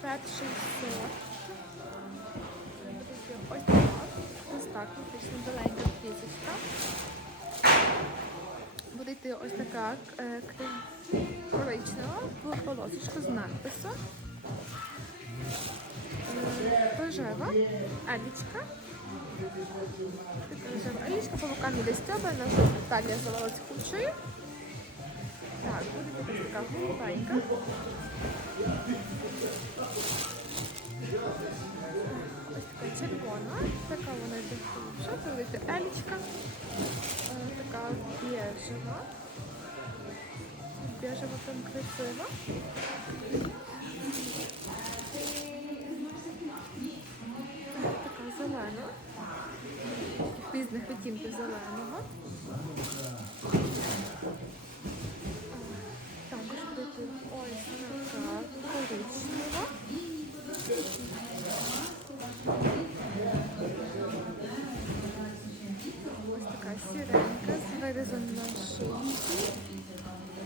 перший сорт. Ось так. Ось так, фактично біленька квіточка. Буде йти ось така е, коричнева полосочка з надписом. Е, Рожева, елічка. Така рожева елічка, по бокам іде стебельна, талія завалась кучею. Буде така голубенька. Ось така червона, така вона це буде елічка. Е, Така біжева. Біжева прям красива. Така зелена. Різних відтінків зеленого. Також буде ось така коричнева. Ось така сіренька з вирізом на шинці.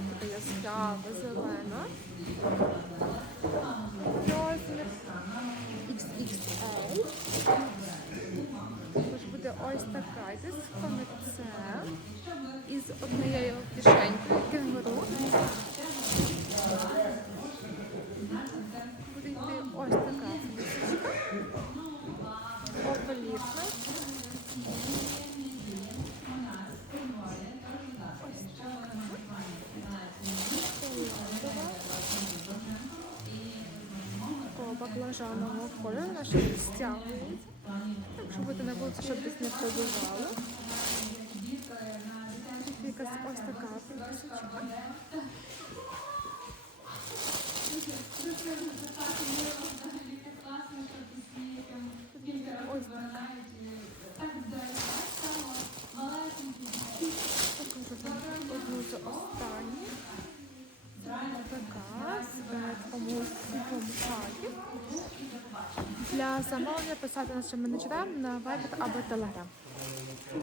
Така яскрава, зелена. Розмір XXL. Також буде ось така йде з комірцем із однією кишенькою кенгуру. Буде йти ось така флісочка. Овалітна. Ось така. Фіолетова. Такого баклажанового кольору, вона ще. Так, щоб бути на вулиці, щоб десь не продувало. Тут якась ось така флісочка. Ось така. Одну з останніх. Така з такому світлому шагі. Для замовлення писати нашим менеджерам на Viber або Telegram.